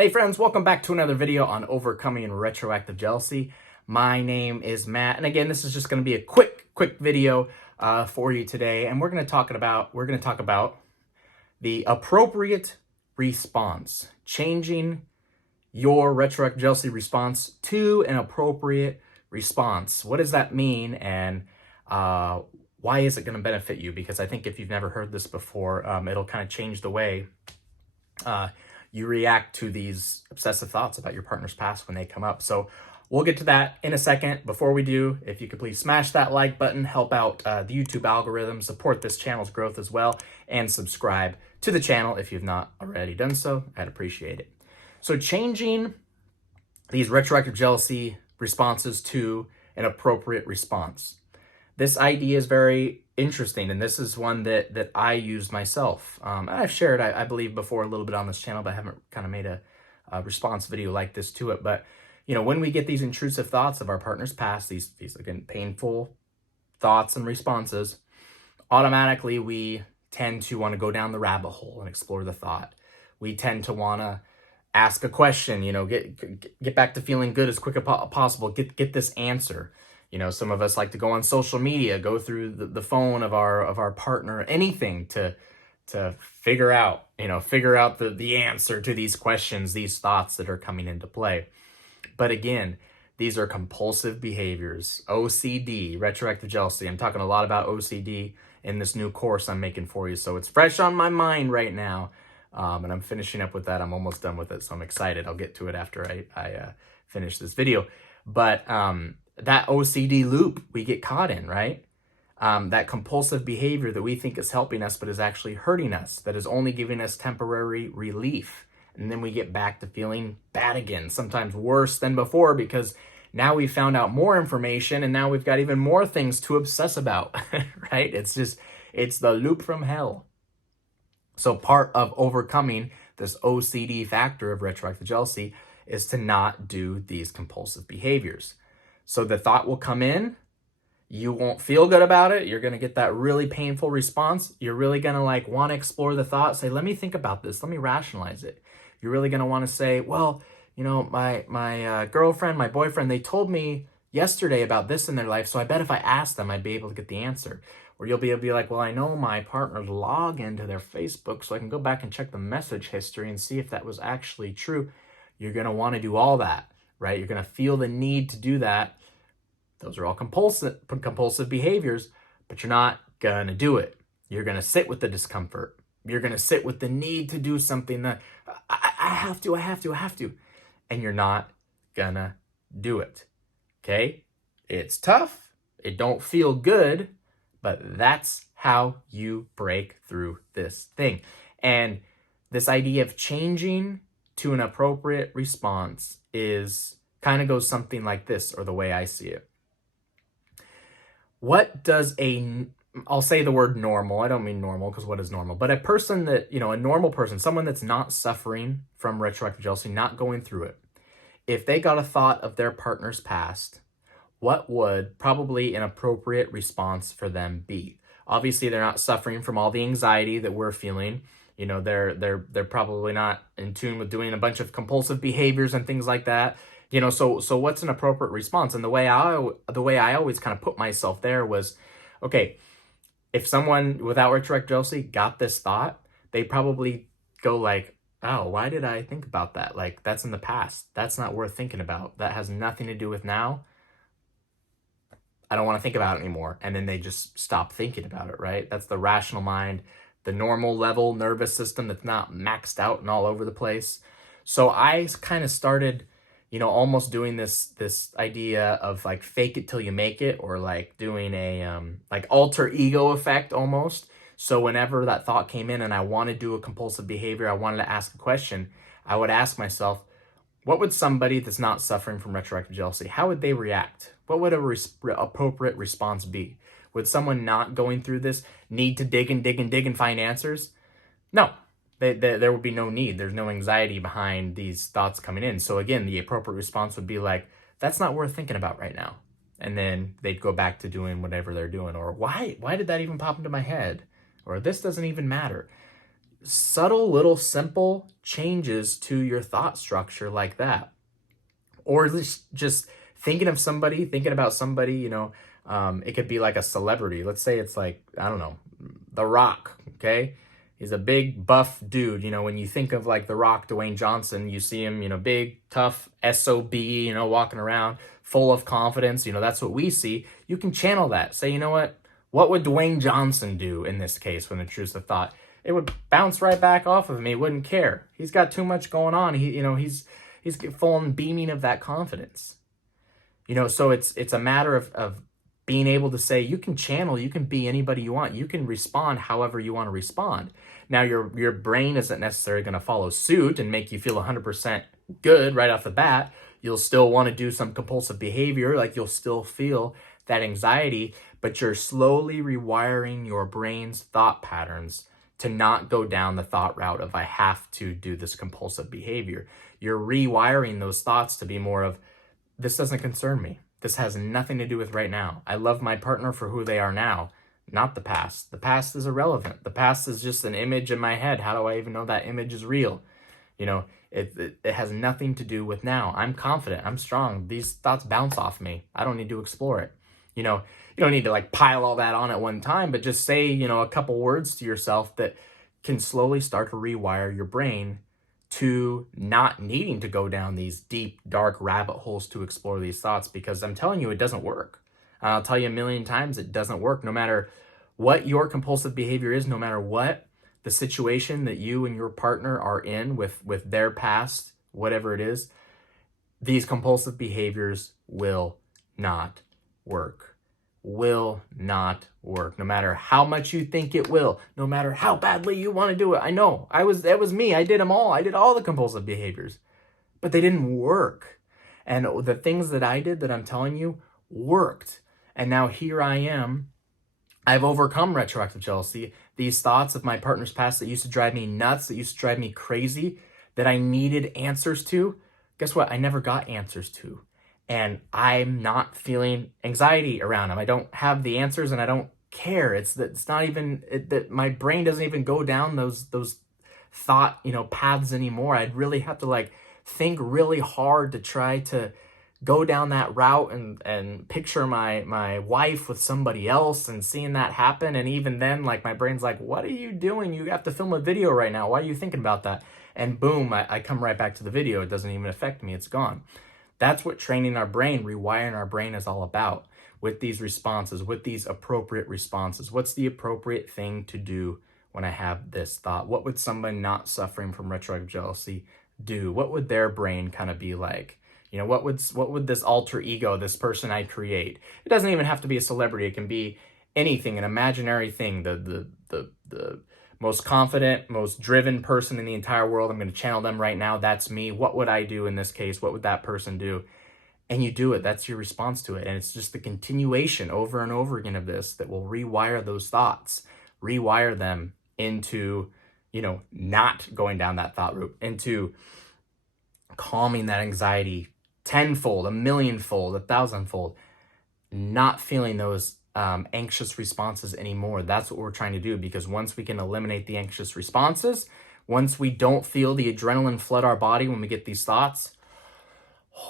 Hey friends, welcome back to another video on overcoming retroactive jealousy. My name is Matt, and again, this is just going to be a quick video for you today, and we're going to talk about the appropriate response, changing your retroactive jealousy response to an appropriate response. What does that mean, and why is it going to benefit you? Because I think if you've never heard this before, it'll kind of change the way you react to these obsessive thoughts about your partner's past when they come up. So we'll get to that in a second. Before we do, if you could please smash that like button, help out the YouTube algorithm, support this channel's growth as well, and subscribe to the channel if you've not already done so. I'd appreciate it. So changing these retroactive jealousy responses to an appropriate response. This idea is very interesting, and this is one that I used myself. And I've shared, I believe, before a little bit on this channel, but I haven't kind of made a response video like this to it. But, you know, when we get these intrusive thoughts of our partner's past, these again, painful thoughts and responses, automatically we tend to want to go down the rabbit hole and explore the thought. We tend to want to ask a question, you know, get back to feeling good as quick as possible, get this answer. You know, some of us like to go on social media, go through the phone of our partner, anything to figure out the answer to these questions, these thoughts that are coming into play. But again, these are compulsive behaviors, OCD, retroactive jealousy. I'm talking a lot about OCD in this new course I'm making for you. So it's fresh on my mind right now. And I'm finishing up with that. I'm almost done with it, so I'm excited. I'll get to it after I finish this video. But that OCD loop we get caught in, right? That compulsive behavior that we think is helping us but is actually hurting us, that is only giving us temporary relief. And then we get back to feeling bad again, sometimes worse than before, because now we've found out more information and now we've got even more things to obsess about, right? It's the loop from hell. So part of overcoming this OCD factor of retroactive jealousy is to not do these compulsive behaviors. So the thought will come in, you won't feel good about it, you're going to get that really painful response, you're really going to want to explore the thought, say, let me think about this, let me rationalize it. You're really going to want to say, well, you know, my girlfriend, my boyfriend, they told me yesterday about this in their life, so I bet if I asked them, I'd be able to get the answer. Or you'll be able to be like, well, I know my partner's log into their Facebook, so I can go back and check the message history and see if that was actually true. You're going to want to do all that, right? You're going to feel the need to do that. Those are all compulsive behaviors, but you're not going to do it. You're going to sit with the discomfort. You're going to sit with the need to do something that I have to. And you're not going to do it. Okay? It's tough. It don't feel good, but that's how you break through this thing. And this idea of changing to an appropriate response is kind of goes something like this, or the way I see it. What does I'll say the word normal, I don't mean normal because what is normal, but a person that, you know, a normal person, someone that's not suffering from retroactive jealousy, not going through it, if they got a thought of their partner's past, what would probably an appropriate response for them be? Obviously, they're not suffering from all the anxiety that we're feeling. You know, they're probably not in tune with doing a bunch of compulsive behaviors and things like that. You know, so what's an appropriate response? And the way I always kind of put myself there was, okay, if someone without retroactive jealousy got this thought, they probably go like, oh, why did I think about that? Like, that's in the past. That's not worth thinking about. That has nothing to do with now. I don't want to think about it anymore. And then they just stop thinking about it, right? That's the rational mind, the normal level nervous system that's not maxed out and all over the place. So I kind of started, you know, almost doing this idea of like fake it till you make it, or like doing a like alter ego effect almost. So whenever that thought came in and I wanted to do a compulsive behavior, I wanted to ask a question, I would ask myself, what would somebody that's not suffering from retroactive jealousy, how would they react? What would a appropriate response be? Would someone not going through this need to dig and find answers? No. There would be no need. There's no anxiety behind these thoughts coming in. So again, the appropriate response would be like, that's not worth thinking about right now. And then they'd go back to doing whatever they're doing. Or why did that even pop into my head? Or this doesn't even matter. subtle little simple changes to your thought structure like that. Or just thinking about somebody, it could be like a celebrity. Let's say it's like, I don't know, The Rock, okay? He's a big buff dude. When you think of like The Rock, Dwayne Johnson, you see him, big, tough, SOB, walking around full of confidence. That's what we see. You can channel that. Say, what would Dwayne Johnson do in this case when intrusive the thought? It would bounce right back off of me. Wouldn't care. He's got too much going on. He's full and beaming of that confidence. So it's a matter of being able to say, you can channel, you can be anybody you want. You can respond however you want to respond. Now, your brain isn't necessarily going to follow suit and make you feel 100% good right off the bat. You'll still want to do some compulsive behavior, like you'll still feel that anxiety, but you're slowly rewiring your brain's thought patterns to not go down the thought route of I have to do this compulsive behavior. You're rewiring those thoughts to be more of, this doesn't concern me. This has nothing to do with right now. I love my partner for who they are now, not the past. The past is irrelevant. The past is just an image in my head. How do I even know that image is real? It has nothing to do with now. I'm confident. I'm strong. These thoughts bounce off me. I don't need to explore it. You don't need to like pile all that on at one time, but just say, a couple words to yourself that can slowly start to rewire your brain to not needing to go down these deep, dark rabbit holes to explore these thoughts, because I'm telling you, it doesn't work. I'll tell you a million times, it doesn't work. No matter what your compulsive behavior is, no matter what the situation that you and your partner are in with their past, whatever it is, these compulsive behaviors will not work. Will not work. No matter how much you think it will, no matter how badly you want to do it. I know, that was me. I did them all. I did all the compulsive behaviors, but they didn't work. And the things that I did that I'm telling you worked. And now here I am. I've overcome retroactive jealousy. These thoughts of my partner's past that used to drive me nuts, that used to drive me crazy, that I needed answers to. Guess what? I never got answers to. And I'm not feeling anxiety around them. I don't have the answers and I don't care. It's not even that my brain doesn't even go down those thought, paths anymore. I'd really have to like think really hard to try to go down that route and picture my wife with somebody else and seeing that happen. And even then, like my brain's like, what are you doing? You have to film a video right now. Why are you thinking about that? And boom, I come right back to the video. It doesn't even affect me. It's gone. That's what training our brain, rewiring our brain is all about with these responses, with these appropriate responses. What's the appropriate thing to do when I have this thought? What would someone not suffering from retroactive jealousy do? What would their brain kind of be like? What would this alter ego, this person I create? It doesn't even have to be a celebrity. It can be anything, an imaginary thing, the most confident, most driven person in the entire world. I'm going to channel them right now. That's me. What would I do in this case? What would that person do? And you do it. That's your response to it. And it's just the continuation over and over again of this that will rewire those thoughts, rewire them into, not going down that thought route, into calming that anxiety tenfold, a millionfold, 1,000-fold, not feeling those anxious responses anymore. That's what we're trying to do, because once we can eliminate the anxious responses, once we don't feel the adrenaline flood our body when we get these thoughts,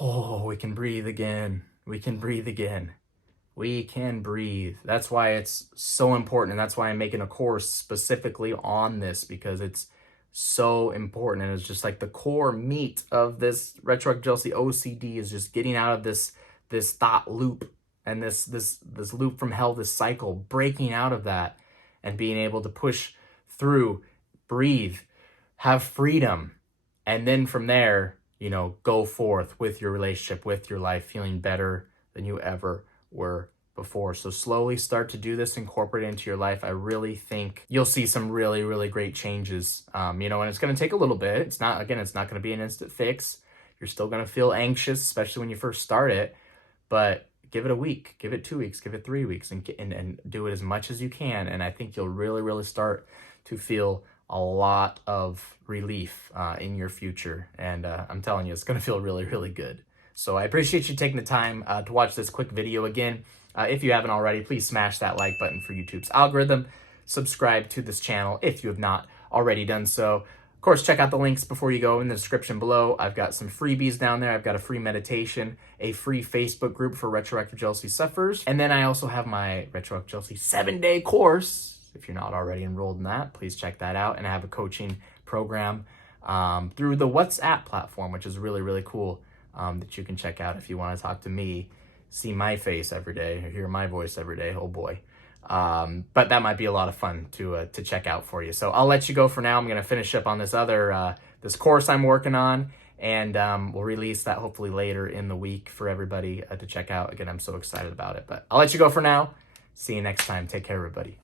we can breathe again. We can breathe again. We can breathe. That's why it's so important, and that's why I'm making a course specifically on this, because it's so important. And it's just like the core meat of this retroactive jealousy OCD is just getting out of this thought loop and this loop from hell, this cycle, breaking out of that and being able to push through, breathe, have freedom. And then from there, go forth with your relationship, with your life, feeling better than you ever were before. So slowly start to do this, incorporate it into your life. I really think you'll see some really, really great changes. And it's going to take a little bit. It's not going to be an instant fix. You're still going to feel anxious, especially when you first start it, but give it a week, give it 2 weeks, give it 3 weeks, and do it as much as you can. And I think you'll really, really start to feel a lot of relief in your future. And I'm telling you, it's going to feel really, really good. So I appreciate you taking the time to watch this quick video again. If you haven't already, please smash that like button for YouTube's algorithm. Subscribe to this channel if you have not already done so. Of course, check out the links before you go in the description below. I've got some freebies down there. I've got a free meditation, a free Facebook group for retroactive jealousy sufferers, and then I also have my Retroactive Jealousy 7-day course. If you're not already enrolled in that, please check that out. And I have a coaching program through the WhatsApp platform, which is really, really cool, that you can check out if you want to talk to me, see my face every day, or hear my voice every day. Oh boy. But that might be a lot of fun to check out for you. So I'll let you go for now. I'm going to finish up on this other, this course I'm working on, and we'll release that hopefully later in the week for everybody to check out. Again, I'm so excited about it, but I'll let you go for now. See you next time. Take care, everybody.